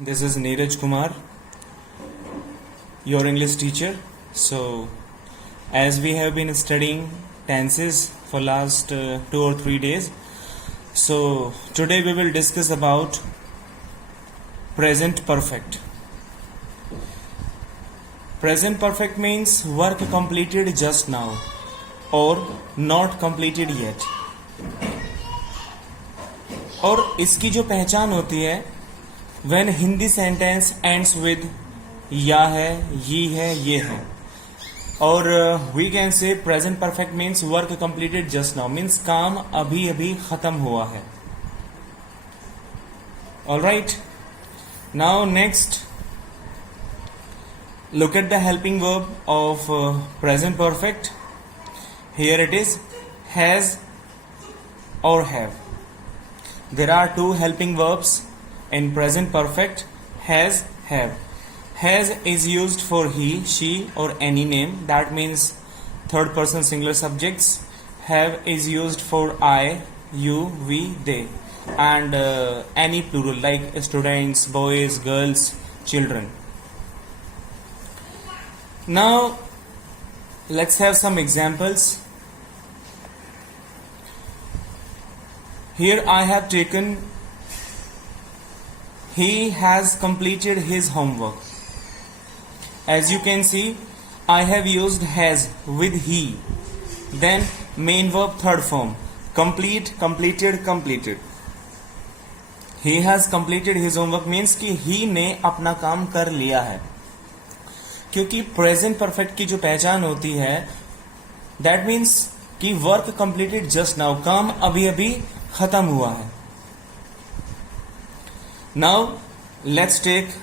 This is Neeraj Kumar, your English teacher. So, as we have been studying tenses for last 2 or 3 days, so today we will discuss about present perfect. Present perfect means work completed just now or not completed yet. और इसकी जो पहचान होती है when Hindi sentence ends with या है, ये है, ये है, और we can say present perfect means work completed just now, means काम अभी अभी खत्म हुआ है. Alright, now next look at the helping verb of present perfect. Here it is has or have. There are two helping verbs in present perfect, has, have. Has is used for he, she or any name, that means third person singular subjects. Have is used for I, you, we, they, and any plural like students, boys, girls, children. Now let's have some examples. Here I have taken he has completed his homework. As you can see, I have used has with he. Then main verb third form, complete, completed, completed. He has completed his homework means कि he ने अपना काम कर लिया है. क्योंकि present perfect की जो पहचान होती है दैट मीन्स कि वर्क कंप्लीटेड जस्ट नाउ, काम अभी अभी खत्म हुआ है. Now let's take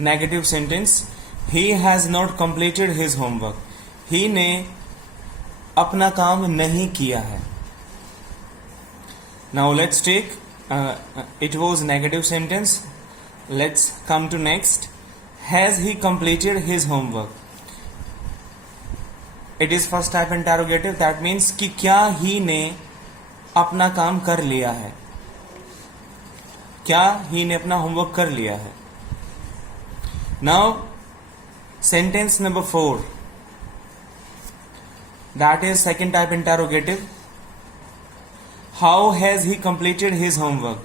negative sentence. He has not completed his homework. He ने अपना काम नहीं किया है. Now let's take it was negative sentence. Let's come to next. Has he completed his homework? It is first type interrogative, that means कि क्या ही ने अपना काम कर लिया है, क्या ही ने अपना होमवर्क कर लिया है. Now sentence number 4, that is second type interrogative. How has he completed his homework?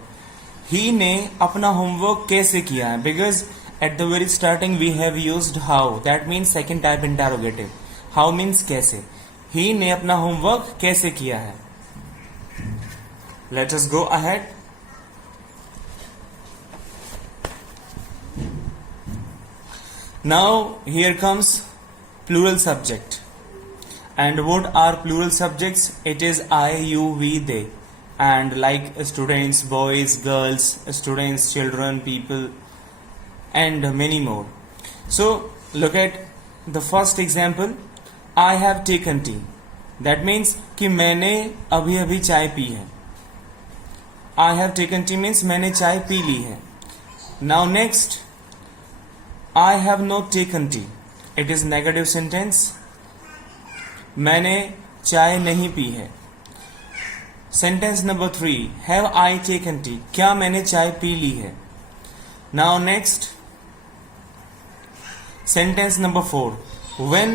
ही ने अपना होमवर्क कैसे किया है, because at the very starting we have used how, that means second type interrogative. How means कैसे. ही ने अपना homework कैसे किया है. Let us go ahead. Now here comes plural subject. And what are plural subjects? It is I, you, we, they, and like students, boys, girls, students, children, people, and many more. So look at the first example. I have taken tea. That means कि मैंने अभी अभी चाय P है. I have taken tea means मैंने चाय P ली है. Now next, I have not taken tea. It is negative sentence. मैंने चाय नहीं पी है. Sentence number 3, have I taken tea? क्या मैंने चाय पी ली है. Now next, sentence number 4, when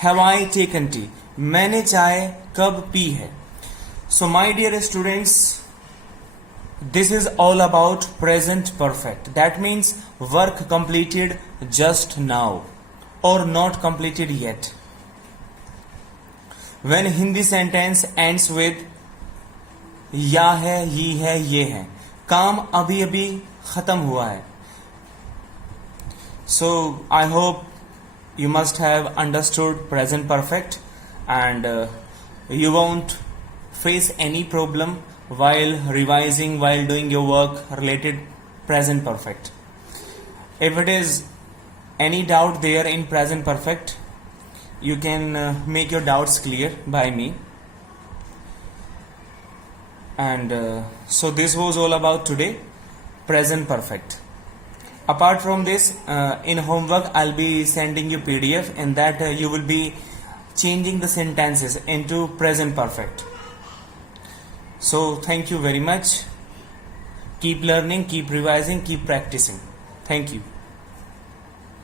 have I taken tea? मैंने चाय कब पी है. So my dear students, this is all about present perfect. That means work completed just now or not completed yet. When Hindi sentence ends with या है, ये है, ये है, काम अभी अभी खत्म हुआ है. So I hope you must have understood present perfect and you won't face any problem while revising, while doing your work related present perfect. If it is any doubt there in present perfect, you can make your doubts clear by me. And so this was all about today, present perfect. Apart from this, in homework I'll be sending you PDF, in that you will be changing the sentences into present perfect. So thank you very much. Keep learning, keep revising, keep practicing. Thank you.